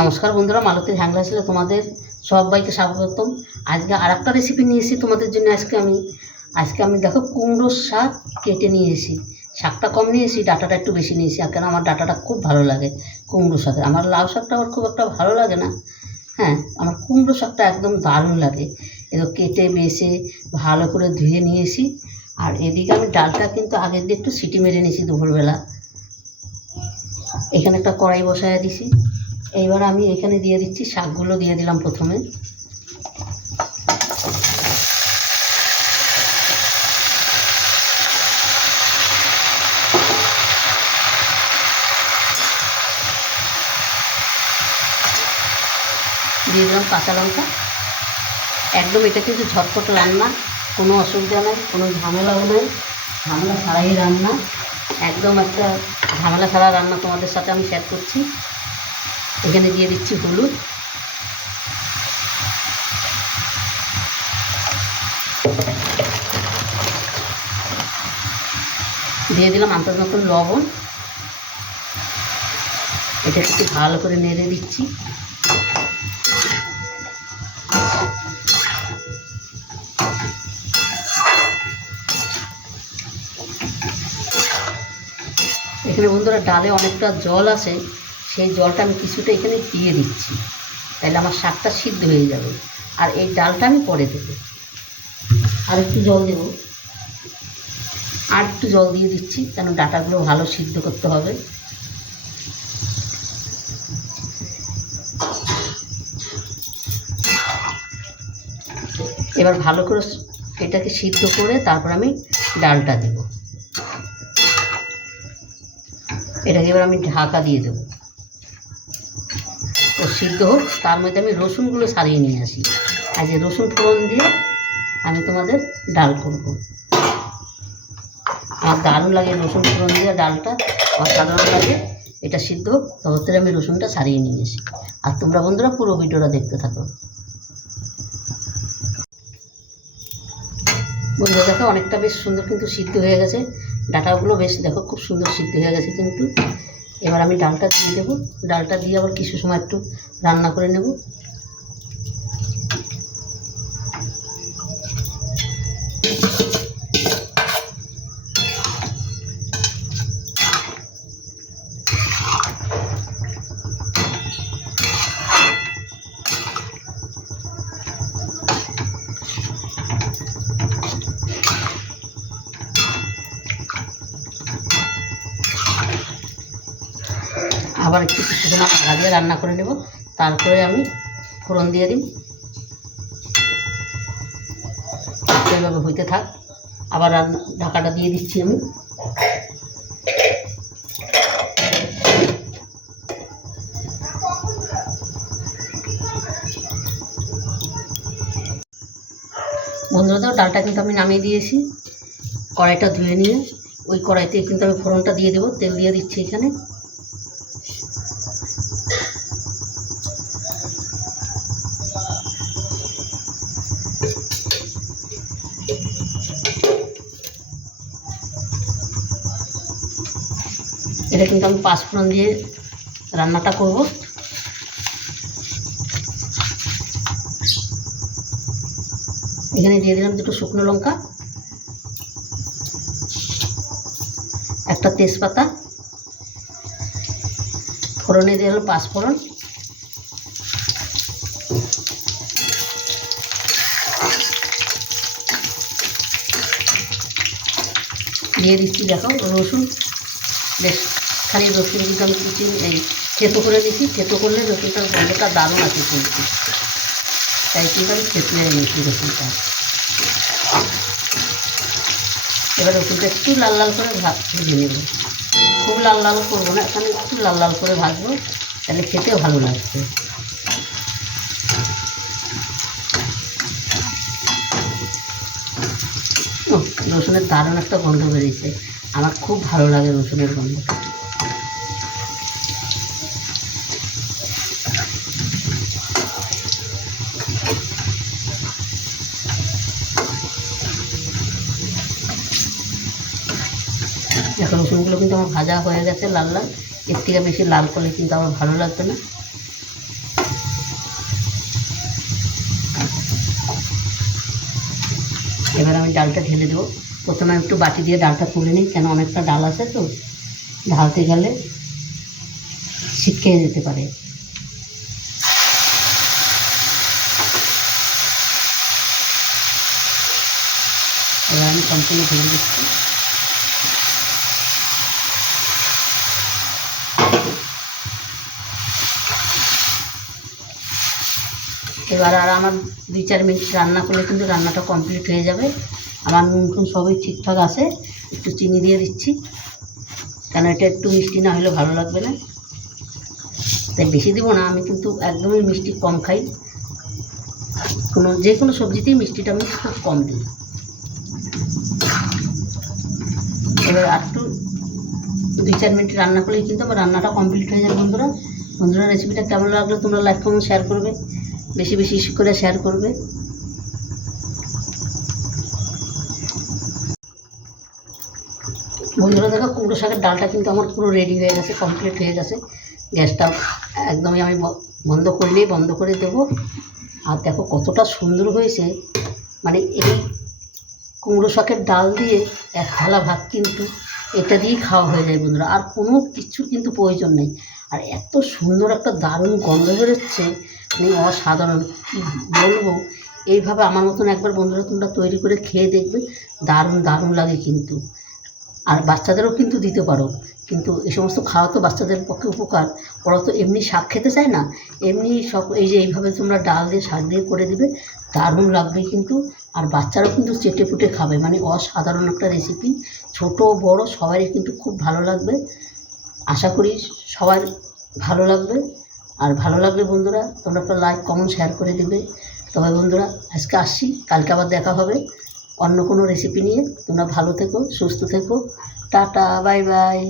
নমস্কার বন্ধুরা, মালতীর হ্যাংলা ছিল তোমাদের সবাইকে স্বাগতম। আজকে আর একটা রেসিপি নিয়ে এসেছি তোমাদের জন্য। আজকে আমি দেখো কুমড়োর শাক কেটে নিয়ে এসেছি। শাকটা কম নিয়ে এসেছি, ডাঁটাটা একটু বেশি নিয়েছি, আর কেন আমার ডাঁটাটা খুব ভালো লাগে কুমড়ো শাকে। আমার লাউ শাকটা আমার খুব একটা ভালো লাগে না। হ্যাঁ, আমার কুমড়ো শাকটা একদম দারুণ লাগে। এগুলো কেটে বেছে ভালো করে ধুয়ে নিয়েছি। আর এদিকে আমি ডালটা কিন্তু আগের দিয়ে একটু সিটি মেরে নিয়েছি দুপুরবেলা। এখানে একটা কড়াই বসায় দিছি। এইবার আমি এখানে দিয়ে দিচ্ছি শাকগুলো, দিয়ে দিলাম প্রথমে। দিয়ে দিলাম কাঁচা লঙ্কা। একদম এটা কিন্তু ঝটপট রান্না, কোনো অসুবিধা নেই, কোনো ঝামেলাও নেই, ঝামেলা ছাড়াই রান্না। একদম একটা ঝামেলা ছাড়া রান্না তোমাদের সাথে আমি শেয়ার করছি। এখানে দিয়ে দিচ্ছি হলুদ, দিয়ে দিলাম আন্দাজ মতন লবণ। এটা একটু ভালো করে নেড়ে দিচ্ছি। এখানে বন্ধুরা ডালে অনেকটা জল আছে, সেই জলটা আমি কিছুটা এখানে দিয়ে দিচ্ছি, তাহলে আমার শাকটা সিদ্ধ হয়ে যাবে। আর এই ডালটা আমি পরে দেবো। আর একটু জল দেব, আর একটু জল দিয়ে দিচ্ছি, কেন ডাঁটাগুলো ভালো সিদ্ধ করতে হবে। এবার ভালো করে এটাকে সিদ্ধ করে তারপর আমি ডালটা দেব। এটাকে এবার আমি ঢাকা দিয়ে দেবো, ও সিদ্ধ হোক। তার মধ্যে আমি রসুনগুলো ছাড়িয়ে নিয়ে আসি। আর যে রসুন ফোড়ন দিয়ে আমি তোমাদের ডাল করব। আমার দারুণ লাগে রসুন ফোড়ন দিয়ে ডালটা, অসাধারণ লাগে। এটা সিদ্ধ হোক, ততক্ষণে আমি রসুনটা ছাড়িয়ে নিয়ে আসি। আর তোমরা বন্ধুরা পুরো ভিডিওটা দেখতে থাকো। বন্ধুরা দেখো অনেকটা বেশ সুন্দর কিন্তু সিদ্ধ হয়ে গেছে। ডাঁটাগুলো বেশ দেখো খুব সুন্দর সিদ্ধ হয়ে গেছে কিন্তু। এবার আমি ডালটা দিয়ে দেবো। ডালটা দিয়ে আবার কিছু সময় একটু রান্না করে নেব। আবার একটু কিছু সময় ঢাকা দিয়ে রান্না করে নেব, তারপরে আমি ফোড়ন দিয়ে দিই। এইভাবে হইতে থাক। আবার ঢাকাটা দিয়ে দিচ্ছি আমি। বন্ধুরা তো ডালটা কিন্তু আমি নামিয়ে দিয়েছি। কড়াইটা ধুয়ে নিয়ে ওই কড়াইতে কিন্তু আমি ফোড়নটা দিয়ে দেবো। তেল দিয়ে দিচ্ছি এখানে। এটা কিন্তু আমি পাঁচফোড়ন দিয়ে রান্নাটা করব। এখানে দিয়ে দিলাম দুটো শুকনো লঙ্কা, একটা তেজপাতা, ফোড়নে দিয়ে দিলাম পাঁচফোড়ন, দিয়ে দিচ্ছি দেখো রসুন। বেশ খালি রসুন কিন্তু আমি কুচি এই থেতো করে দিচ্ছি। থেতো করলে রসুনটার গন্ধটা দারুণ আছে কিন্তু, তাই কিন্তু আমি থেতলে নিয়েছি রসুনটা। এবার রসুনটা একটু লাল লাল করে ভেজে নেব। খুব লাল লাল করবো না, এখানে একটু লাল লাল করে ভাজবো, তাহলে খেতেও ভালো লাগবে। রসুনের দারুণ একটা গন্ধ বেরিয়েছে, আমার খুব ভালো লাগে রসুনের গন্ধটা। এখন রসুনগুলো কিন্তু আমার ভাজা হয়ে গেছে লাল লাল। এর থেকে বেশি লাল করলে কিন্তু আমার ভালো লাগবে না। এবার আমি ডালটা ঢেলে দেবো। প্রথমে আমি একটু বাটি দিয়ে ডালটা তুলে নিই, কেন অনেকটা ডাল আছে তো, ঢালতে গেলে ছিটকে যেতে পারে। এবার আমি সম্পূর্ণ ঢেলে দিচ্ছি। এবার আর আমার 2-4 মিনিট রান্না করলে কিন্তু রান্নাটা কমপ্লিট হয়ে যাবে। আমার নুন টুন সবই ঠিকঠাক আছে। একটু চিনি দিয়ে দিচ্ছি, কেন এটা একটু মিষ্টি না হলে ভালো লাগবে না, তাই বেশি দেবো না। আমি কিন্তু একদমই মিষ্টি কম খাই, যে কোনো সবজিতেই মিষ্টিটা আমি খুব কম দিই। এবার একটু 2-4 মিনিট রান্না করলেই কিন্তু আমার রান্নাটা কমপ্লিট হয়ে যাবে। বন্ধুরা রেসিপিটা কেমন লাগলো তোমরা লাইক কমেন্ট শেয়ার করবে, বেশি বেশি করে শেয়ার করবে। বন্ধুরা দেখো, কুমড়ো শাকের ডালটা কিন্তু আমার পুরো রেডি হয়ে গেছে, কমপ্লিট হয়ে গেছে। গ্যাসটা একদমই আমি বন্ধ করলেই বন্ধ করে দেবো। আর দেখো কতটা সুন্দর হয়েছে, মানে এই কুমড়ো শাকের ডাল দিয়ে এক থালা ভাত কিন্তু এটা দিয়েই খাওয়া হয়ে যায় বন্ধুরা, আর কোনো কিছু কিন্তু প্রয়োজন নেই। আর এত সুন্দর একটা দারুণ গন্ধ বেরোচ্ছে, মানে অসাধারণ, কী বলবো। এইভাবে আমার মতন একবার বন্ধুরা তোমরা তৈরি করে খেয়ে দেখবে, দারুণ দারুণ লাগে কিন্তু। আর বাচ্চাদেরও কিন্তু দিতে পারো, কিন্তু এই সমস্ত খাওয়া তো বাচ্চাদের পক্ষে উপকার। ওরা তো এমনি শাক খেতে চায় না, এমনি সব এই যে এইভাবে তোমরা ডাল দিয়ে শাক দিয়ে করে দিবে, দারুণ লাগবে কিন্তু। আর বাচ্চারাও কিন্তু চেটে পুটে খাবে, মানে অসাধারণ একটা রেসিপি। ছোট বড় সবারই কিন্তু খুব ভালো লাগবে, আশা করি সবার ভালো লাগবে। আর ভালো লাগলে বন্ধুরা তোমরা একটা লাইক কমেন্ট শেয়ার করে দেবে। তবে বন্ধুরা আজকে আসছি, কালকে আবার দেখা হবে অন্য কোনো রেসিপি নিয়ে। তোমরা ভালো থেকো, সুস্থ থেকো, টাটা, বাই বাই।